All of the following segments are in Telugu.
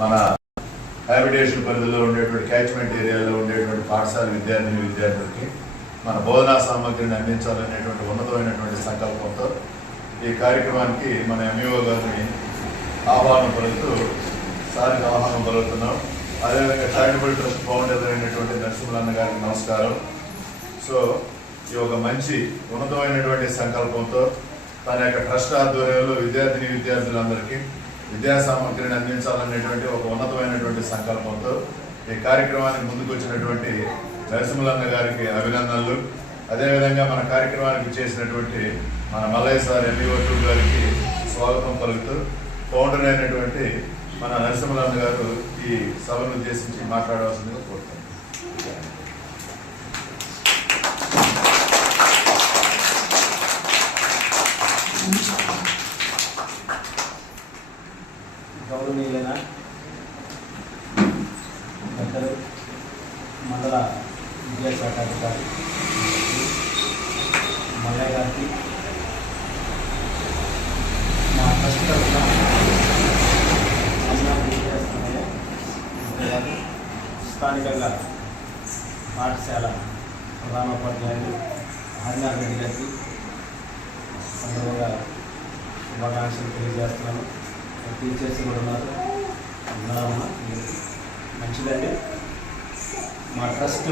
మన హ్యాబిటేషన్ పరిధిలో ఉండేటువంటి క్యాచ్మెంట్ ఏరియాలో ఉండేటువంటి పాఠశాల విద్యార్థిని విద్యార్థులకి మన బోధనా సామగ్రిని అందించాలనేటువంటి ఉన్నతమైనటువంటి సంకల్పంతో ఈ కార్యక్రమానికి మన ఎంఈఓ గారిని ఆహ్వానం పలుకుతూ సారికి ఆహ్వానం పలుకుతున్నాం. అదేవిధంగా చారిటబుల్ ట్రస్ట్ ఫౌండర్ అయినటువంటి నరసింహన్న గారికి నమస్కారం. సో ఈ ఒక మంచి ఉన్నతమైనటువంటి సంకల్పంతో తన యొక్క ట్రస్ట్ ఆధ్వర్యంలో విద్యార్థిని విద్యార్థులందరికీ విద్యా సామగ్రిని అందించాలనేటువంటి ఒక ఉన్నతమైనటువంటి సంకల్పంతో ఈ కార్యక్రమానికి ముందుకు వచ్చినటువంటి నరసింహలన్న గారికి అభినందనలు. అదేవిధంగా మన కార్యక్రమానికి చేసినటువంటి మన మల్లయ్య సార్ ఎంఈఓ గారికి స్వాగతం పలుకుతూ ఫౌండర్ అయినటువంటి మన నరసింహలన్న గారు ఈ సభను ఉద్దేశించి మాట్లాడవలసిందిగా కోరుతాను గౌరవనీయులైన పెద్దలు మండల విద్యాశాఖ అధికారి మల్లయ్య గారికి మా ట్రస్ట్ తరఫున స్థానికంగా పాఠశాల ప్రధానోపాధ్యాయులు హరినాథ్ రెడ్డి గారికి సందర్భంగా శుభాకాంక్షలు తెలియజేస్తున్నాను. టీచర్స్ కూడా ఉన్నారు. ఉన్నారమ్మా మంచిదండి. మా ట్రస్ట్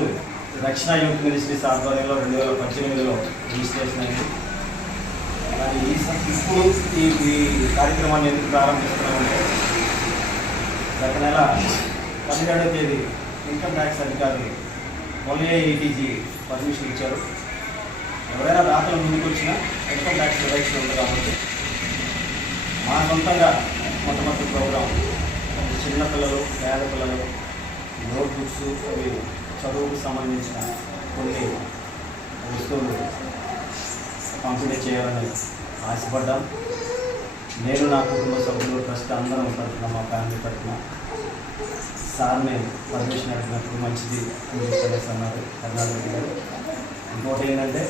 రక్షణ యూత్ మినిస్ట్రీస్ ఆధ్వర్యంలో రెండు వేల పద్దెనిమిదిలో రిజిస్ట్రేషన్ అయింది అలాగే ఈ ఇప్పుడు ఈ ఈ కార్యక్రమాన్ని ఎందుకు ప్రారంభిస్తున్నామంటే గత నెల పదిహేడవ తేదీ ఇన్కమ్ ట్యాక్స్ అధికారి మొలయ ఈటీజీ పర్మిషన్ ఇచ్చారు. ఎవరైనా దాఖలు ముందుకు వచ్చినా ఇన్కమ్ ట్యాక్స్ రిడక్షన్ ఉంది కాబట్టి మా సొంతంగా మొట్టమొదటి ప్రోగ్రాం చిన్నపిల్లలు పేద పిల్లలు నోట్బుక్స్ అవి చదువుకు సంబంధించిన కొన్ని వస్తువులు పంపిణీ చేయాలని ఆశపడ్డాం. నేను నా కుటుంబ సభ్యులు ట్రస్ట్ అందరం తరఫున మా ఫ్యామిలీ తరఫున సార్ని పర్మిషన్ అడిగినప్పుడు మంచిది అని చెప్పేసి అన్నారు. కర్ణాటక గారు. ఇంకోటి ఏంటంటే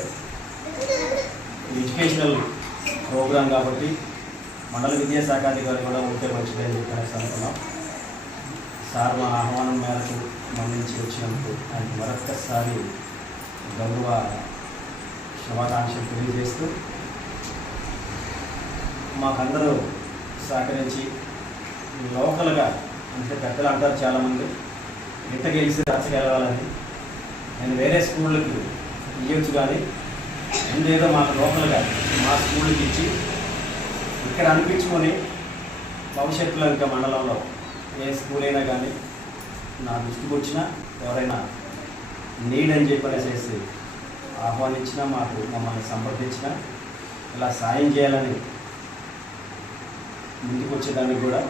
ఎడ్యుకేషనల్ ప్రోగ్రాం కాబట్టి మండల విద్యాశాఖ అధికారి కూడా ఉంటే మంచిదని చెప్పేసి అనుకున్నాం. సార్ మా ఆహ్వానం మేరకు మన్నించి వచ్చినందుకు ఆయనకు మరొక్కసారి గౌరవ శుభాకాంక్షలు తెలియజేస్తూ మాకందరూ సహకరించి లోకల్గా అంటే పెద్దలు అంటారు చాలామంది ఇంత గెలిచి రచ్చగెలవాలని నేను వేరే స్కూళ్ళకి ఇవ్వచ్చు కానీ ముందేదో మాకు లోకల్గా మా స్కూల్కి ఇచ్చి ఇక్కడ అనిపించుకొని భవిష్యత్తులో ఇంకా మండలంలో ఏ స్కూల్ అయినా కానీ నా దృష్టికి వచ్చిన ఎవరైనా నీడ్ అని చెప్పనేసేసి ఆహ్వానించినా మాకు మమ్మల్ని సంప్రదించిన ఇలా సాయం చేయాలని ముందుకు వచ్చేదానికి కూడా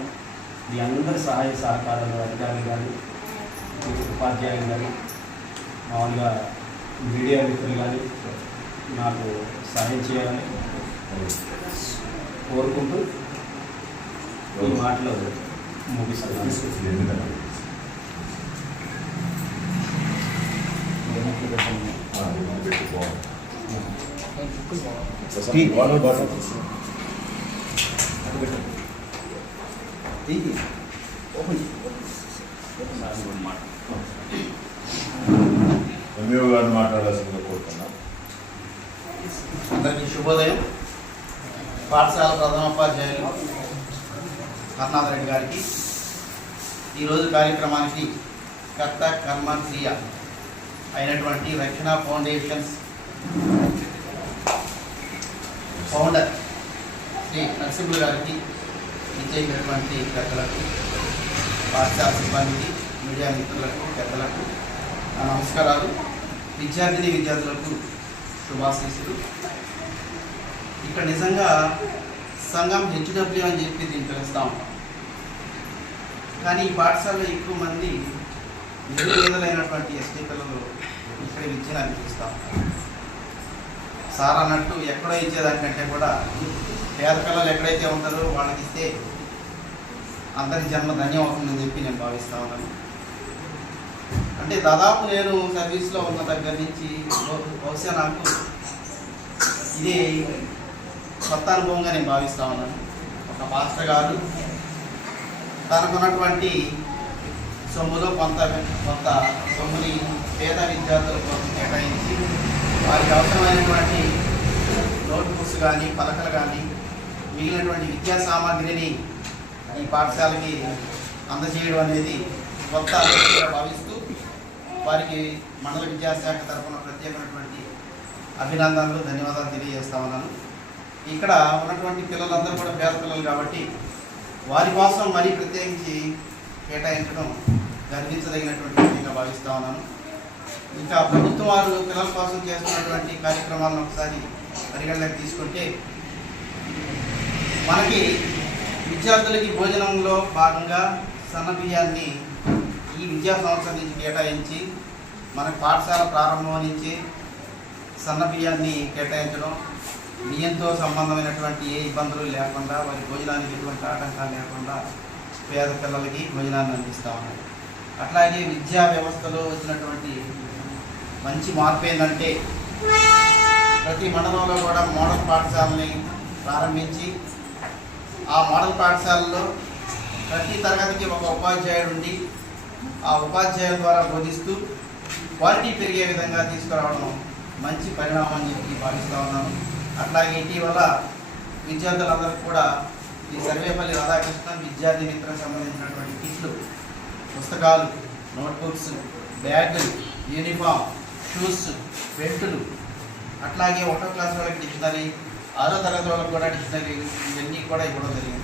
మీ అందరి సహాయ సహకారాలు అధికారులు కానీ ఉపాధ్యాయులు కానీ మామూలుగా మీడియా మిత్రులు కానీ నాకు సహాయం చేయాలని కోరుకుంటూ ఈ మాటలు ముగిస్తున్నాను ఎంఈఓ గారిని మాట్లాడాల్సిందిగా కోరుతున్నాం అందరికీ శుభోదయం పాఠశాల ప్రధానోపాధ్యాయులు కర్ణాథ రెడ్డి గారికి ఈరోజు కార్యక్రమానికి కర్త కర్మ క్రియ అయినటువంటి రక్షణ ఫౌండేషన్స్ ఫౌండర్ శ్రీ నరసింహులు గారికి ఇచ్చేసినటువంటి పెద్దలకు పాఠశాల సిబ్బందికి మీడియా మిత్రులకు పెద్దలకు నా నమస్కారాలు. విద్యార్థిని విద్యార్థులకు శుభాశీస్సులు. ఇక్కడ నిజంగా సంఘం హెచ్డబ్ల్యూ అని చెప్పి దీన్ని పిలుస్తూ. ఉంటాం కానీ ఈ పాఠశాలలో ఎక్కువ మంది నిరుపేదలైనటువంటి ఎస్టీ పిల్లలు ఇక్కడ విద్యను అనిపిస్తూ ఉంటారు సార్ అన్నట్టు ఎక్కడో ఇచ్చేదానికంటే కూడా పేద పిల్లలు ఎక్కడైతే ఉంటారో వాళ్ళకి ఇస్తే అందరి జన్మ ధన్యం అవుతుందని చెప్పి నేను భావిస్తూ ఉన్నాను. అంటే దాదాపు నేను సర్వీస్లో ఉన్న దగ్గర నుంచి బహుశా నాకు ఇది కొత్త అనుభవంగా నేను భావిస్తా ఉన్నాను. ఒక మాస్టర్ గారు తనకున్నటువంటి సొమ్ములో కొంత కొంత సొమ్ముని పేద విద్యార్థుల కోసం కేటాయించి వారికి అవసరమైనటువంటి నోట్బుక్స్ కానీ పలకలు కానీ మిగిలినటువంటి విద్యా సామాగ్రిని ఈ పాఠశాలకి అందజేయడం అనేది కొత్త భావిస్తూ వారికి మండల విద్యాశాఖ తరఫున ప్రత్యేకమైనటువంటి అభినందనలు ధన్యవాదాలు తెలియజేస్తా ఉన్నాను. ఇక్కడ ఉన్నటువంటి పిల్లలందరూ కూడా పేద పిల్లలు కాబట్టి వారి కోసం మరీ ప్రత్యేకించి కేటాయించడం గర్వించదగినటువంటి విషయంగా భావిస్తా ఉన్నాను. ఇంకా ప్రభుత్వం వారు పిల్లల కోసం చేస్తున్నటువంటి కార్యక్రమాలను ఒకసారి పరిగణలోకి తీసుకుంటే మనకి విద్యార్థులకి భోజనంలో భాగంగా సన్న బియ్యాన్ని ఈ విద్యా సంవత్సరం నుంచి కేటాయించి మన పాఠశాల ప్రారంభం నుంచి సన్న బియ్యాన్ని కేటాయించడం బియ్యంతో సంబంధమైనటువంటి ఏ ఇబ్బందులు లేకుండా వారి భోజనానికి ఎటువంటి ఆటంకాలు లేకుండా పేద పిల్లలకి భోజనాన్ని అందిస్తూ ఉన్నారు. అట్లాగే విద్యా వ్యవస్థలో వచ్చినటువంటి మంచి మార్పు ఏంటంటే ప్రతి మండలంలో కూడా మోడల్ పాఠశాలని ప్రారంభించి ఆ మోడల్ పాఠశాలలో ప్రతి తరగతికి ఒక ఉపాధ్యాయుడు ఉండి ఆ ఉపాధ్యాయుల ద్వారా బోధిస్తూ క్వాలిటీ పెరిగే విధంగా తీసుకురావడం మంచి పరిణామం అని చెప్పి భావిస్తూ ఉన్నాను. అట్లాగే ఇటీవల విద్యార్థులందరికీ కూడా ఈ సర్వేపల్లి రాధాకృష్ణ విద్యార్థి మిత్రకు సంబంధించినటువంటి కిట్లు పుస్తకాలు నోట్బుక్స్ బ్యాగులు యూనిఫామ్ షూస్ బెల్టులు అట్లాగే ఒకటో క్లాస్ వాళ్ళకి డిక్షనరీ ఆరో తరగతి వాళ్ళకి కూడా డిక్షనరీ ఇవన్నీ కూడా ఇవ్వడం జరిగింది.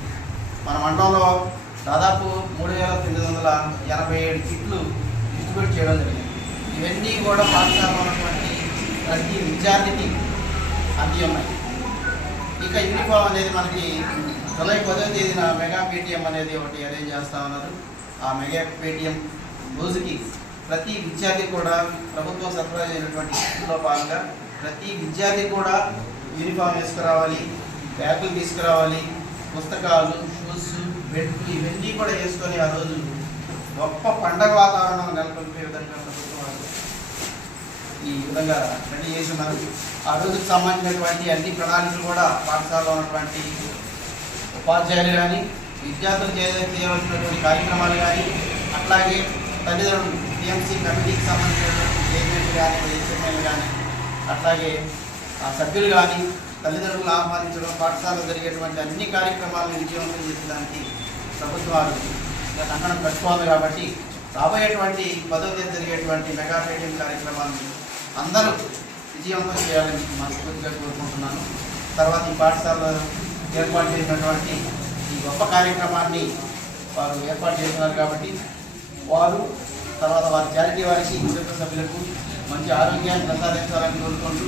మన మండలంలో దాదాపు మూడు వేల తొమ్మిది వందల ఎనభై ఏడు కిట్లు డిస్ట్రిబ్యూట్ చేయడం జరిగింది. ఇవన్నీ కూడా పాఠశాలలో ఉన్నటువంటి ప్రతి విద్యార్థికి అందియమ్మాయి ఇక యూనిఫామ్ అనేది మనకి జూలై పదో తేదీన మెగా పేటిఎం అనేది ఒకటి అరేంజ్ చేస్తా ఉన్నారు. ఆ మెగా పేటిఎం రోజుకి ప్రతి విద్యార్థి కూడా ప్రభుత్వం సరఫరా చేయనటువంటి స్కూల్లో భాగంగా ప్రతి విద్యార్థి కూడా యూనిఫామ్ వేసుకురావాలి బ్యాగులు తీసుకురావాలి పుస్తకాలు షూస్ బెల్ట్లు ఇవన్నీ కూడా వేసుకొని ఆ రోజు గొప్ప పండగ వాతావరణం నెలకొల్పే విధంగా ప్రభుత్వం ఈ విధంగా రెడీ చేసి ఉన్నారు. ఆ రోజుకు సంబంధించినటువంటి అన్ని ప్రణాళికలు కూడా పాఠశాలలో ఉన్నటువంటి ఉపాధ్యాయులు కానీ విద్యార్థులు చేయవలసినటువంటి కార్యక్రమాలు కానీ అట్లాగే తల్లిదండ్రులు టీఎంసీ కమిటీకి సంబంధించినటువంటి చైర్మన్లు కానీ వైఎస్ఎంఎల్ కానీ అట్లాగే ఆ సభ్యులు కానీ తల్లిదండ్రులు ఆహ్వానించడం పాఠశాలలో జరిగేటువంటి అన్ని కార్యక్రమాలను విజయవంతం చేసేదానికి ప్రభుత్వాలు ఇంకా కంకణం కట్టుకోవాలి కాబట్టి రాబోయేటువంటి పదవ తేదీ జరిగేటువంటి మెగా పేటిఎం కార్యక్రమాలను అందరూ విజయవంతం చేయాలని మనస్ఫూర్తిగా కోరుకుంటున్నాను. తర్వాత ఈ పాఠశాలలో ఏర్పాటు చేసినటువంటి ఈ గొప్ప కార్యక్రమాన్ని వారు ఏర్పాటు చేస్తున్నారు కాబట్టి వారు తర్వాత వారి చారిటీ వారికి కుటుంబ సభ్యులకు మంచి ఆరోగ్యాన్ని ప్రసాదించాలని కోరుకుంటూ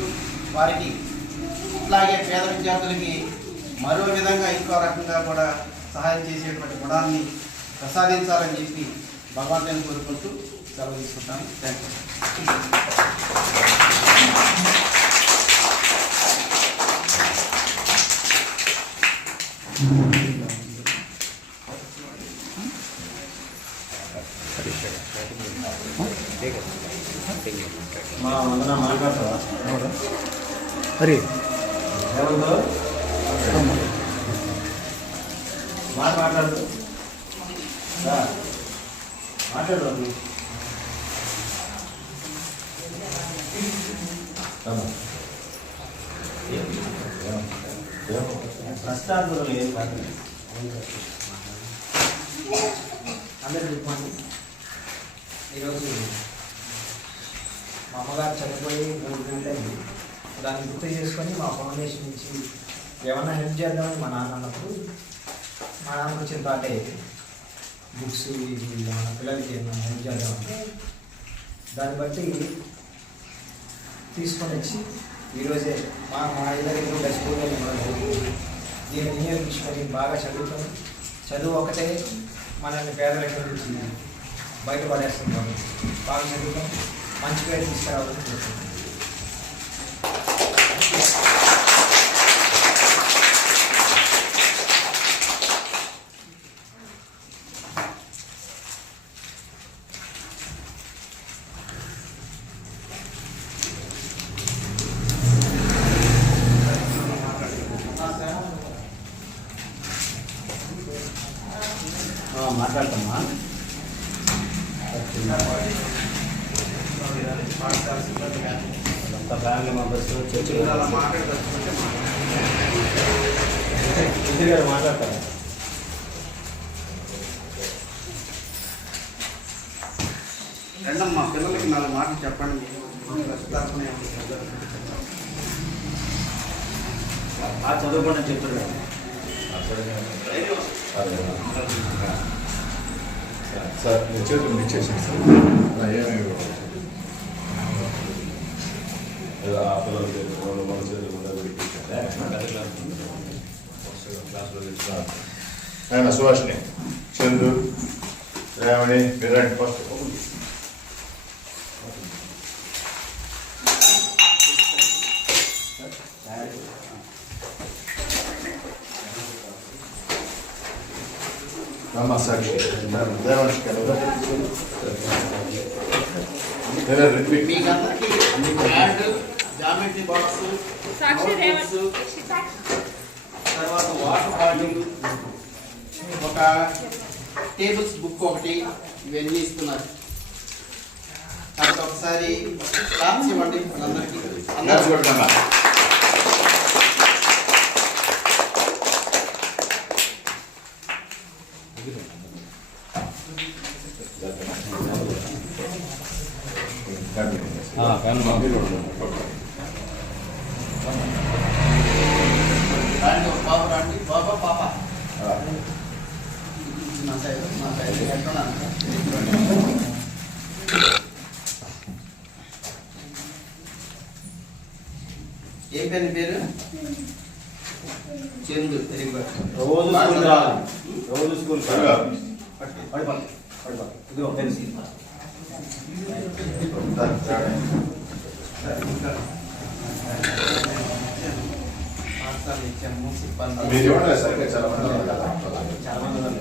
వారికి ఇట్లాగే పేద విద్యార్థులకి మరో విధంగా ఇంకో రకంగా కూడా సహాయం చేసేటువంటి గుణాన్ని ప్రసాదించాలని చెప్పి భగవంతుని కోరుకుంటూ సెలవు తీసుకుంటాను థ్యాంక్ యూ మా మా అమ్మగారు చనిపోయి మూడు నెలలు దాన్ని గుర్తు చేసుకొని మా ఫౌండేషన్ నుంచి ఏమన్నా హెల్ప్ చేద్దామని మా నాన్న అన్నప్పుడు మా నాన్న వచ్చిన తాటే బుక్స్ ఇవి మన పిల్లలకి ఏమన్నా హెల్ప్ చేద్దామని దాన్ని బట్టి తీసుకొని వచ్చి ఈరోజే మా మా ఇద్దరికి స్కూల్లో ఇవ్వడం దీన్ని వినియోగించుకొని బాగా చదువుతాం చదువు ఒకటే మనల్ని పేదరికం నుంచి బయటపడేస్తున్నాం బాగా చదువుతాం మంచి పేరు తీసుకురావాలని కోరుకుంటున్నాం ఆ, మాట్లాడు పాఠశాల సిబ్బంది కానీ అంతా ఫ్యామిలీ మెంబర్స్ చర్చలు మీరు అలా మాట్లాడదలుచుకుంటే మాట్లాడండి. ఇంటి గారు మాట్లాడతారా? రండమ్మా పిల్లలకి నాలుగు మాటలు చెప్పండి. ఆ చదువుకోండి చెప్తున్నాడు సార్ మీ చేతులు ఇచ్చేసాను సార్. నా ఏమేమి ఆ పిల్లల చేతులు వాళ్ళు మన చేతులు కూడా ఆయన సుభాష్ని చందు రేవణి విరాట్ ఫస్ట్ నమ్మ సాక్షి దేవాంశ్ కదా రిపీట్ మీకందరికీ pad geometry box Sakshi Revan తర్వాత Water bottle ఒక టేబుల్స్ బుక్ ఒకటి ఇవన్నీ ఇస్తున్నారు. కాబట్టి ఒకసారి క్లాప్స్ ఇవ్వండి అందరికీ అందరూ అందరూ కొట్టమ్మా రండి ఒక బాబు రండి బాబా పాప నా సైడ్ నా సైడ్ ఎక్కడున్నాను ఏం పేరు నీ పేరు? Chandu very good. రోజు స్కూల్ రావాలి రోజు స్కూల్ త్వరగా. పడిపోతుంది పడిపోతుంది ఇదిగో పెన్సిల్ పాఠశాల ఇచ్చాము సిబ్బంది మీరు ఇవ్వండి సరిగ్గా చాలా మంది ఉన్నారు కదా చాలా మంది ఉన్నారు.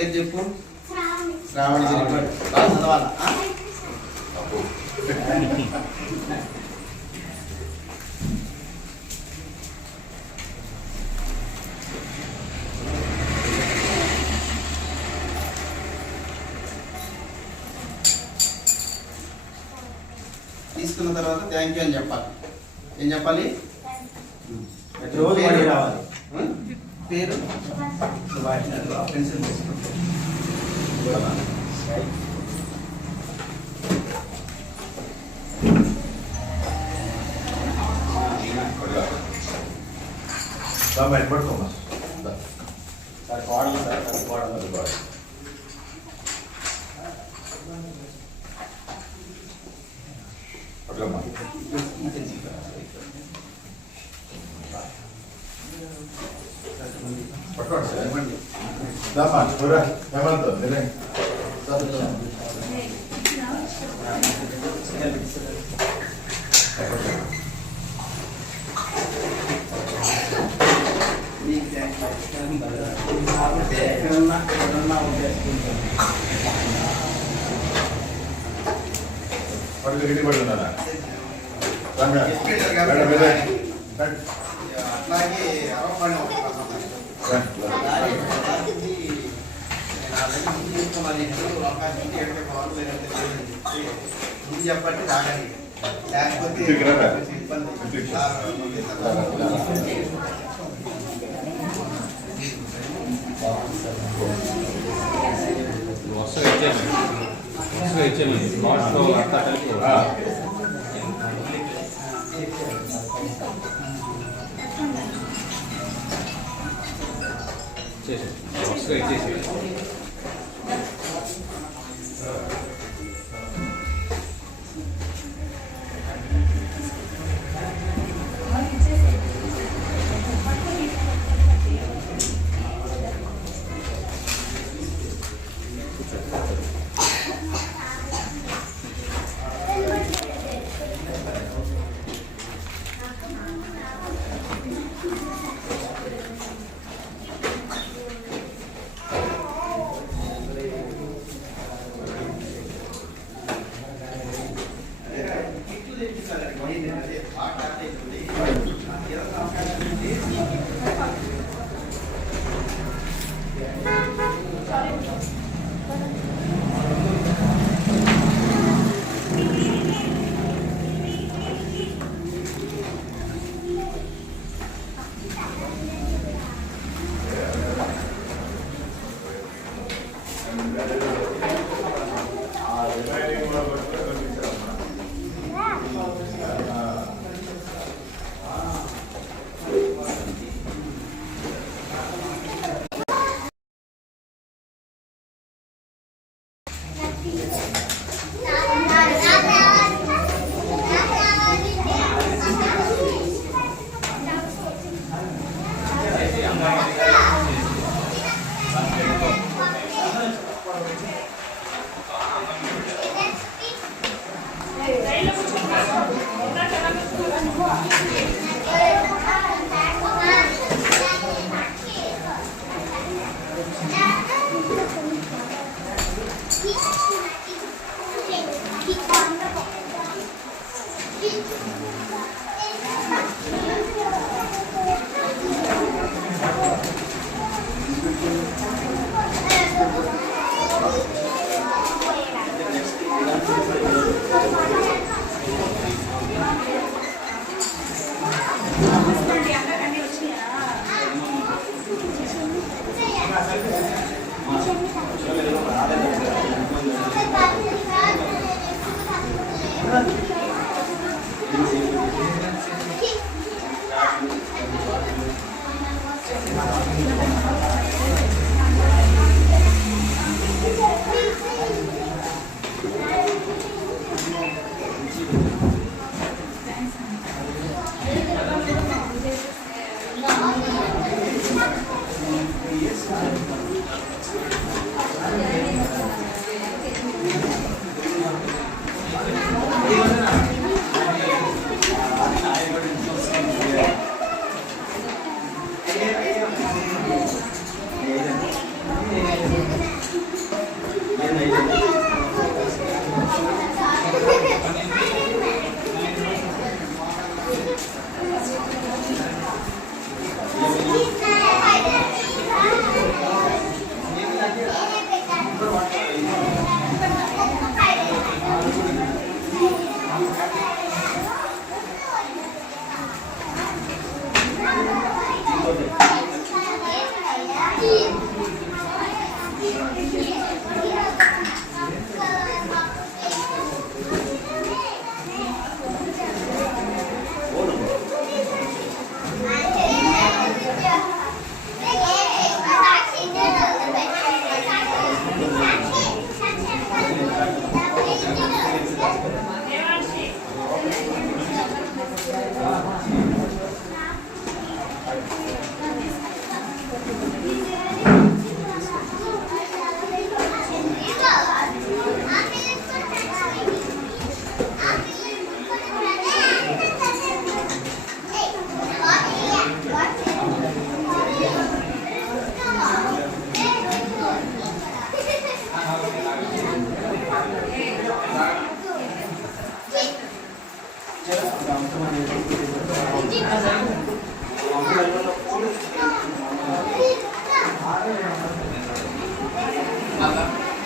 ఏదో చెప్పు? బాగా చదవాలా? తీసుకున్న తర్వాత థ్యాంక్ యూ అని చెప్పాలి. ఏం చెప్పాలి? రోజు రావాలి? పేరు? పెన్సిల్ పట్టుకోమా పట్టుకోండి సార్ ఇవ్వండి. చెప్తున్నాను ఇప్పుడు అవకాశం ఉంటే ఎక్కడికి పోవాలి లేదంటే తెలియదు. ముందు చెప్పండి రాగలి లేకపోతే ఇంటికి రారా? ఇబ్బంది ఇంటికి. ఆ, ఓకే సార్. వరుసగా ఇచ్చేయండి వరుసగా ఇచ్చేయండి లాస్ట్లో అంతా 对这些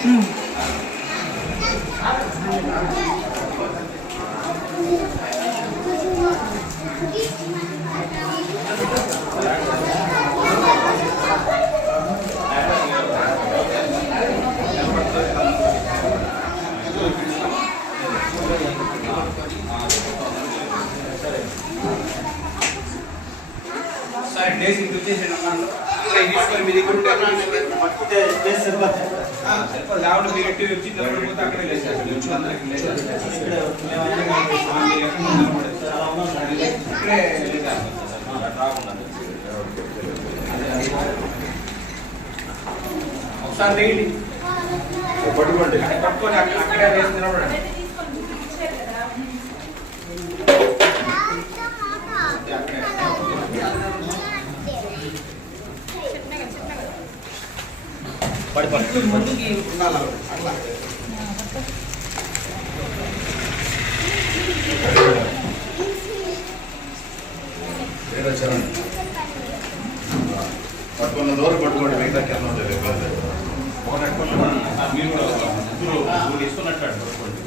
응. 음. ఇంటూ చేసేయండి అన్నాను అలా తీసుకొని మీ దగ్గర ఉంటే అక్కడ ఆ, సరిపోదు లేకుండా మీరు ఎట్టి వచ్చి నిలబడి పోతే అక్కడే లేచారు వచ్చి అందరికి లేచారు ఆ, మీరు ఎక్కడ నిలబడేది? ఇక్కడే లేచారు. ఆ, రాకుండా. అదే, అదే. ఒకసారి పట్టుకోండి అక్కడ పట్టుకొని అక్కడ అక్కడే వేసి నిలబడండి కొంచెం ముందుకి ఉండాలి? అట్లా. చరణ్. పట్టుకున్న దూరం పట్టుకోండి మిగతా కింద ఉంటుంది ఇబ్బంది లేదు. ఒక పట్టుకొని ఆ, మీరు కూడా అటు పట్టుకోండి.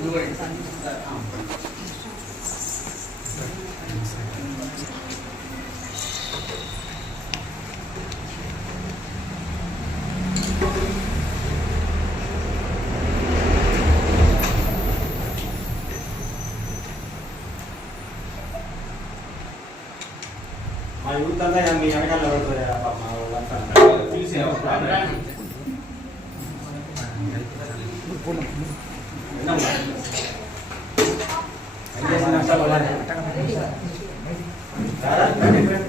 నువ్వు కూడా ఇట్లా. మా యూత్ అంతా ఇక మీ వెనకాల పడుతుంది పాప మా వాళ్ళంతా పిలిచే ఒక విన్నాం కదా? ఏం చేసిన అసలు వాళ్ళని? రారా? రండి, రండి.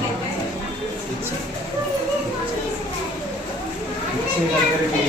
వచ్చి దగ్గరికి